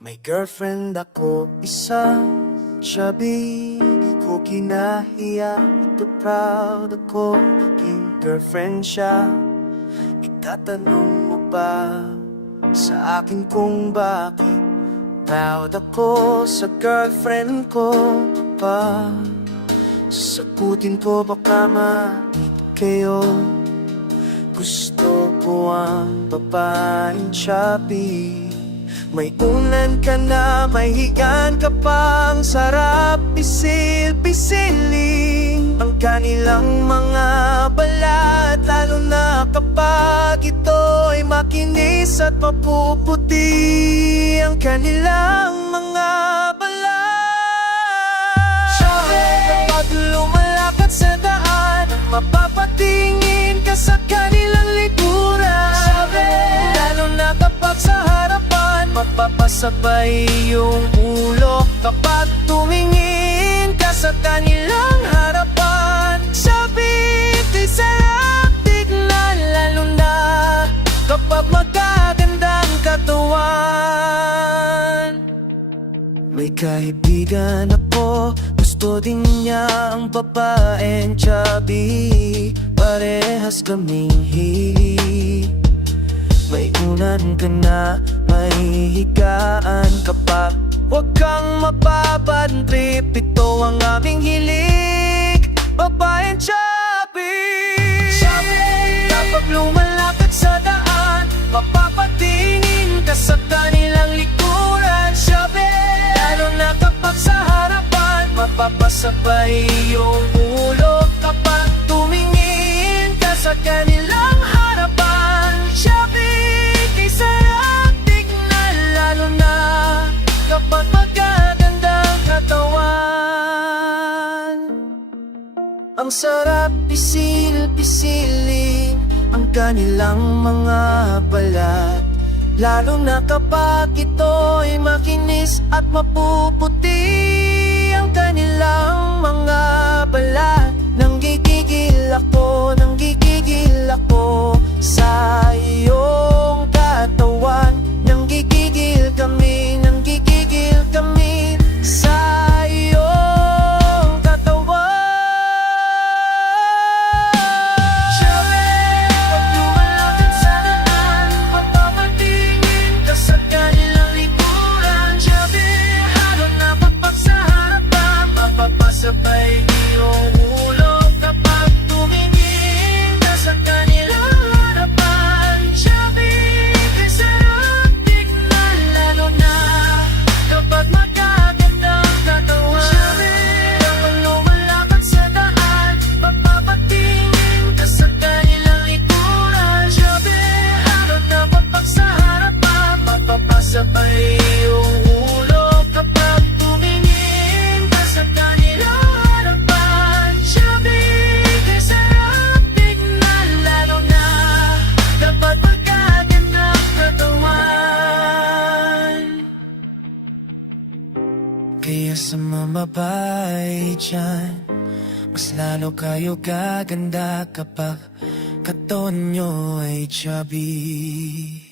May girlfriend ako, isang chubby. Di ko kinahiya, ito proud ako. Naging girlfriend siya. Itatanong mo ba sa akin kung bakit proud ako sa girlfriend ko pa? Sasagutin ko baka malit kayo. Gusto ko ang babaeng chubby. May unan ka na, may higaan ka pang sarap pisil-pisiling ang kanilang mga balat, lalo na kapag ito ay makinis at mapuputi ang kanilang mga balat. Kapag lumalakad sa daan, mapapatingin ka sa kanilang likuran. Lalo na kapag sa harapan, mapapasabay yung ulo kapag tumingin ka sa kanilang harapan. Sabik di sarap tignan, lalo na kapag magagandang katawan. May kaibigan ako, gusto din niya ang babaeng chubby. Parehas kaming hilig. May unan ka na, may higaan ka pa. Huwag kang mapabad trip, ito ang aming hilig. Babaeng chubby. Kapag lumalakad sa daan, mapapatingin ka sa kanilang likuran. Lalo na kapag sa harapan, mapapasabay yung ulo kapag tumingin ka sa kanilang harapan. Sarap tignan, lalo na kapag magagandang katawan. Ang sarap pisil-pisilin ang kanilang mga balat, lalo na kapag ito ay makinis at mapuputi ang kanilang mga balat. Nanggigigil ako sa iyong katawan. Nanggigigil kami sa iyong katawan. Pag lumalakad sa daan, mapapatingin ka sa kanilang likuran. Halot na kapag sa harapan, mapapasabay iyong ulo kapag tumingin ka sa kanilang harapan. Sarap tignan, lalo na kapag magagandang katawan. Kapag lumalakad sa daan, mapapatingin ka sa kanilang likuran. Halot na kapag sa harapan, mapapasabay yung ulo kapag tumingin ka sa kanilang harapan. Sarap tignan, lalo na kapag magagandang katawan. Kaya sa mga babae dyan, mas lalo kayo gaganda kapag katawan nyo ay chubby.